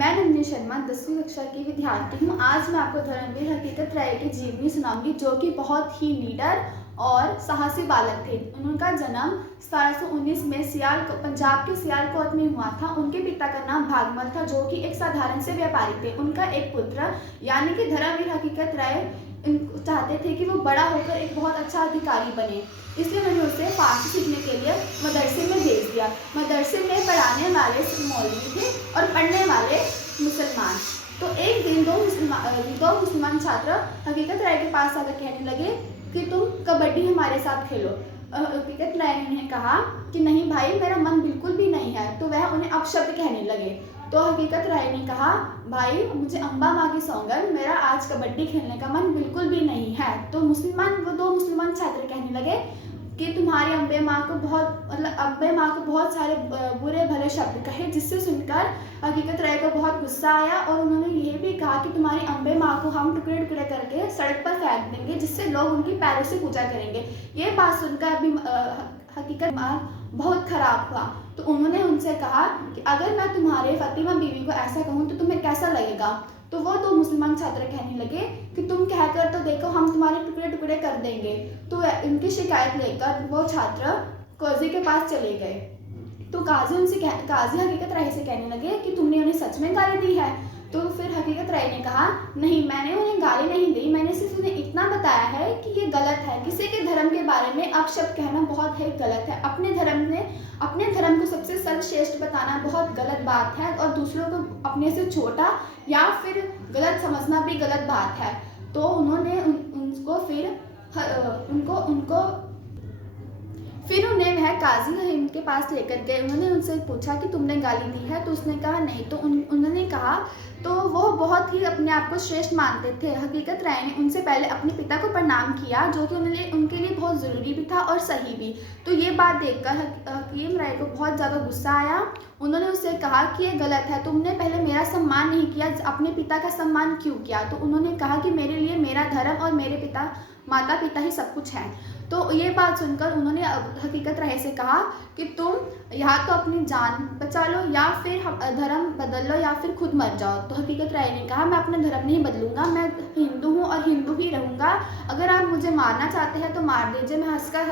मैं नंदिनी शर्मा 10वीं कक्षा की विद्यार्थी हूँ। आज मैं आपको धर्मवीर हकीकत राय की जीवनी सुनाऊंगी, जो कि बहुत ही निडर और साहसी बालक थे। उनका जन्म 1719 में पंजाब के सियालकोट में हुआ था। उनके पिता का नाम भागमल था, जो कि एक साधारण से व्यापारी थे। उनका एक पुत्र यानी कि धर्मवीर हकीकत राय चाहते थे कि वो बड़ा होकर एक बहुत अच्छा अधिकारी बने, इसलिए उन्होंने उसे फारसी सीखने के लिए मदरसे में भेज दिया। मदरसे में पढ़ाने वाले मौलवी थे और पढ़ने वाले मुसलमान। तो एक दिन दो मुसलमान छात्र हकीकत राय के पास आकर कहने लगे कि तुम कबड्डी हमारे साथ खेलो। हकीकत राय ने कहा कि नहीं भाई, मेरा मन बिल्कुल भी नहीं है। तो वह उन्हें अपशब्द कहने लगे। तो हकीकत राय ने कहा, भाई मुझे अम्बा माँ की सौगंध, मेरा आज कबड्डी खेलने का मन बिल्कुल भी नहीं है। तो वो दो मुसलमान छात्र कहने लगे कि तुम्हारी अम्बे माँ को बहुत सारे बुरे भले शब्द कहे, जिससे सुनकर हकीकत राय को बहुत गुस्सा आया और उन्होंने ये भी कहा कि तुम्हारी अम्बे माँ को हम टुकड़े टुकड़े करके सड़क पर फेंक देंगे, जिससे लोग उनकी पैरों से पूजा करेंगे। ये बात सुनकर अभी हकीकत बहुत खराब हुआ। तो उन्होंने उनसे कहा कि अगर मैं तुम्हारे फातिमा बीवी को ऐसा कहूँ तो तुम्हें कैसा लगेगा। तो वो दो मुसलमान छात्र कहने लगे कि तुम कहकर तो देखो, हम तुम्हारे टुकड़े टुकड़े कर देंगे। तो इनकी शिकायत लेकर वो छात्र काजी के पास चले गए। तो काजी हकीकत राय से कहने लगे कि तुमने उन्हें सच में गाली दी है। तो फिर हकीकत राय ने कहा, नहीं, मैंने उन्हें गाली नहीं दी, मैंने सिर्फ उन्हें इतना बताया है कि ये गलत है। किसी के धर्म के बारे में अपशब्द कहना बहुत ही गलत है। अपने धर्म को सबसे सर्वश्रेष्ठ बताना बहुत गलत बात है, और दूसरों को अपने से छोटा या फिर गलत समझना भी गलत बात है। तो उन्होंने फिर उन्हें वह काजी हिंद के पास लेकर गए। उन्होंने उनसे पूछा कि तुमने गाली दी है। तो उसने कहा नहीं। तो उन्होंने कहा, तो वो बहुत ही अपने आप को श्रेष्ठ मानते थे। हकीकत राय ने उनसे पहले अपने पिता को प्रणाम किया, जो कि उनके लिए बहुत ज़रूरी भी था और सही भी। तो ये बात देखकर हकीम राय को बहुत ज़्यादा गुस्सा आया। उन्होंने उससे कहा कि ये गलत है, तुमने पहले मेरा सम्मान नहीं किया, अपने पिता का सम्मान क्यों किया। तो उन्होंने कहा कि मेरे लिए मेरा धर्म और मेरे माता पिता ही सब कुछ है। तो ये बात सुनकर उन्होंने हकीकत राय से कहा कि तुम या तो अपनी जान बचा लो, या फिर धर्म बदल लो, या फिर खुद मर जाओ। तो हकीकत राय ने कहा, मैं अपना धर्म नहीं बदलूंगा, मैं हिंदू हूँ और हिंदू ही रहूँगा। अगर आप मुझे मारना चाहते हैं तो मार दीजिए। मैं हंसकर